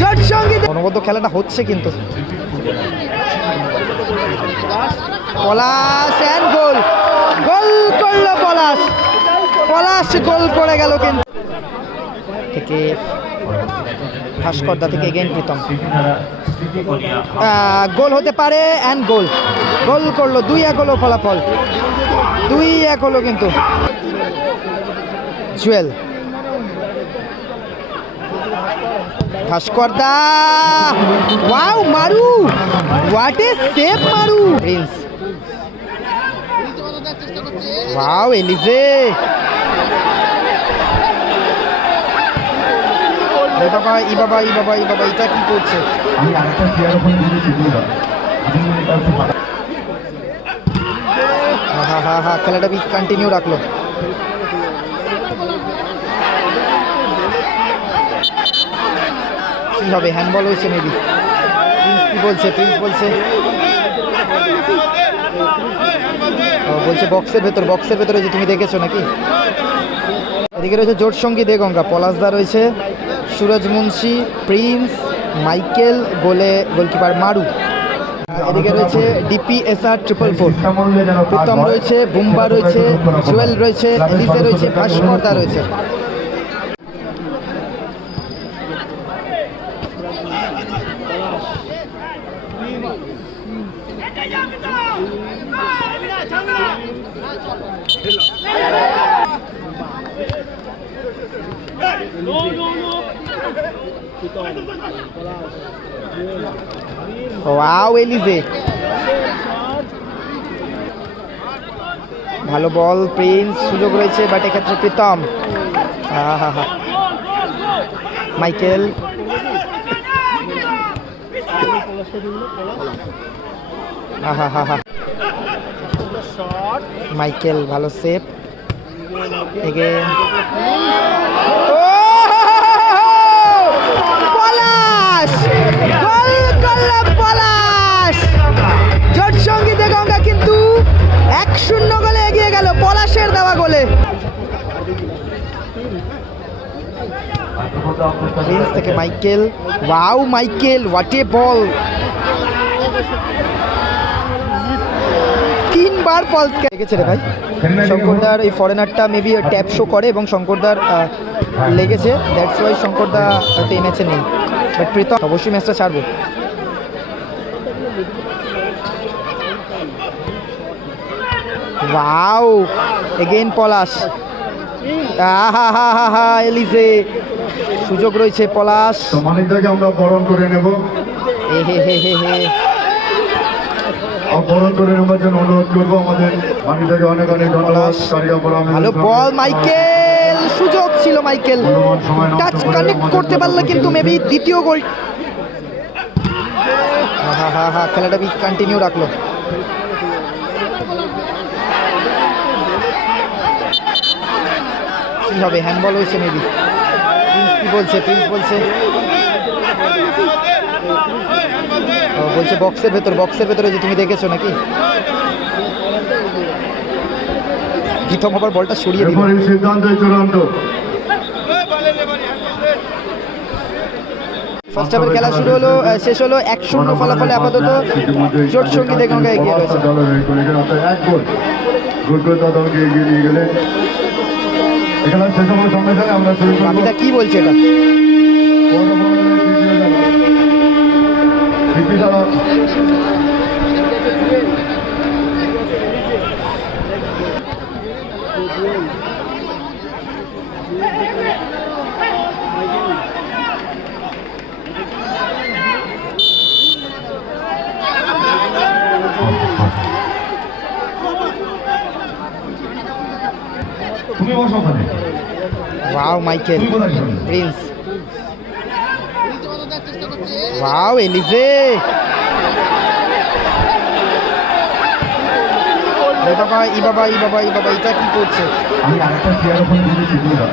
জোট সংগীত অনবদ্য খেলাটা হচ্ছে কিন্তু। পলাশ অ্যান্ড গোল গোল করল পলাশ। পলাশ গোল করে গেল কিন্তু। থেকে ভাস্করদা থেকে এগেন প্রীতম। গোল হতে পারে অ্যান্ড গোল গোল করল দুই এক হলো ফলাফল। দুই এক হলো কিন্তু Jewel. ভাস্করদা wow Maru. What a save Maru. Prince wow এলিজে এ বাবা ই বাবা ই বাবা ই বাবা এটা কি করছে? আমি আরেকটা চেয়ার ওখানে দিয়েছি দুইবার আমি এটা একটু হা হা হা হা খেলাটা বি কন্টিনিউ রাখল? কি হবে? হ্যান্ডবল হয়েছে মেবি প্রিন্স কি বলছে? প্রিন্স বলছে? বলছে বক্সের ভেতর বক্সের ভেতরে যে তুমি দেখেছ নাকি? এদিকে রয়েছে জোট সঙ্গী দে গঙ্গা পলাশদা রয়েছে। সুরজ মুন্সি, প্রিন্স, মাইকেল, গোলে গোলকিপার মারু। এদিকে রয়েছে DP SR triple four Pritam রয়েছে, বুম্বা রয়েছে, জুয়েল রয়েছে, এলিসে রয়েছে, ভাস্করদা রয়েছে। ওয়াও এলিজে ভালো বল, প্রিন্স, সুযোগ রয়েছে বাট এক্ষেত্রে প্রীতম। মাইকেল। মাইকেল, ভালো সেভ। এগেন প্রিন্স থেকে Michael. Wow, Michael what a ball তিনবার ফলস লেগেছে রে ভাই। শঙ্করদার এই ফরেনারটা মেবি ট্যাপ শো করে এবং শঙ্করদার লেগেছে। দ্যাটস ওয়াই শঙ্করদা হয়তো এই ম্যাচে নেই। বাট প্রীতম অবশ্যই ম্যাচটা ছাড়বো। Wow again Palash. আহা হা হা হা এলিজে। সুযোগ রয়েছে পলাশ। আমরা বরণ করে নেব। বরণ করে নেবার জন্য অনুরোধ করব আমাদের অনেক অনেক ধন্যবাদ। ভালো বল মাইকেল। সুযোগ ছিল মাইকেল। টাচ কানেক্ট করতে পারলে কিন্তু মেবি দ্বিতীয় গোল হা হা হা খেলাটা কন্টিনিউ রাখল? হবে? হ্যান্ডবল হয়েছে মেবি কি বলছে? প্রিন্স বলছে। ও, বলছে বক্সের ভেতর বক্সের ভেতরে যে তুমি দেখেছ নাকি? প্রীতম আবার বলটা সরিয়ে দিল সিদ্ধান্ত চূড়ান্ত। ফার্স্ট হাফের খেলা শুরু হলো শেষ হলো এক শূন্য ফলাফলে আপাতত জোট সঙ্গী আমাকে এগিয়ে রয়েছে। গেলে। গোল দলকে এগিয়ে নিয়ে এখানে শেষ হওয়ার সঙ্গে সঙ্গে আমরা শুরু করব কি বলছে এটা? দ্বিতীয় খেলা তুমি বসো ওখানে। ওয়াও মাইকেল প্রিন্স ওয়াও এলিজে বাবা ই বাবা ই বাবা ই বাবা এটা কি করছে? আমি আরেকটা চেয়ার ওখানে দিয়েছি দুইবার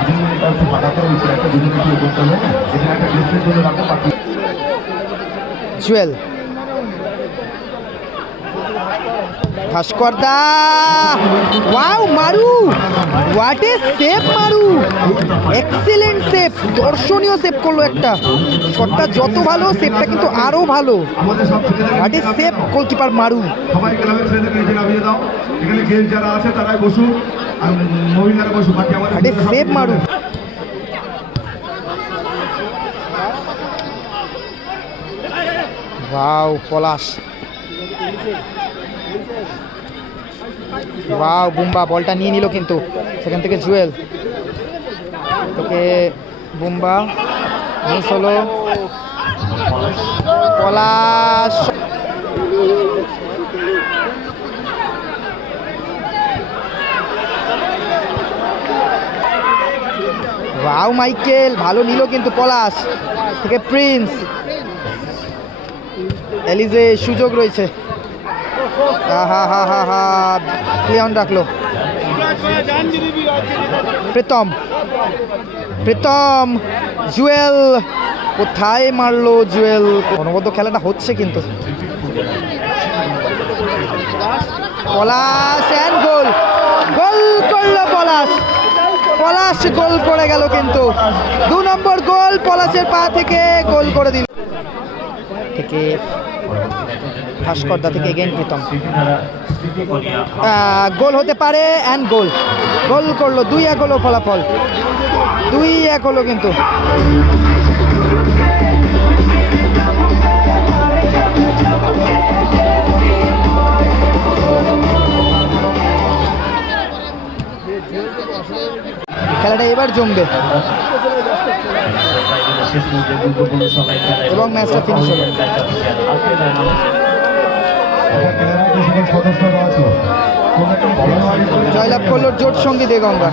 আমি এটা একটু ফাঁকা হয়েছে একটা দুজনে কি করতে হবে এখানে একটা ডিসপ্লে করে রাখো বাকি Jewel ভাস্করদা। Wow Maru. What a save Maru. Excellent save দর্শনীয় সেভ করল একটা। শটটা যত ভালো সেভটা কিন্তু আরও ভালো। আমাদের সব ছেলেদের হোয়াট এ সেভ গোলকিপার মারু সবাই ক্লাবের ছেলেদেরকে নামিয়ে দাও। এখানে গেস্ট যারা আছে তারাই বসুন আর মহিলারা বসুন বাকি আমাদের হোয়াট এ সেভ মারু। ওয়াও পলাশ। ওয়াও, বুম্বা, বলটা নিয়ে নিল কিন্তু। সেখান থেকে জুয়েল। তোকে বুম্বা, মিস হলো। পলাশ। ওয়াও, মাইকেল, ভালো নিল কিন্তু পলাশ। থেকে প্রিন্স। এলিজে, সুযোগ রয়েছে। হা হা হা হা ক্লিয়ন রাখল প্রীতম। প্রীতম, জুয়েল। কোথায় মারলো জুয়েল? অনবদ্য খেলাটা হচ্ছে কিন্তু। পলাশ অ্যান্ড গোল গোল করল পলাশ। পলাশ গোল করে গেল কিন্তু। দু নম্বর গোল পলাশের পা থেকে গোল করে দিল। থেকে ভাস্করদা থেকে এগেন প্রীতম। গোল হতে পারে অ্যান্ড গোল গোল করল দুই এক হলো ফলাফল। দুই এক হলো কিন্তু। খেলাটা এবার জমবে। এবং ম্যাচটা ফিনিশ হলো। জয়লাভ করল জোট সঙ্গী দে গঙ্গা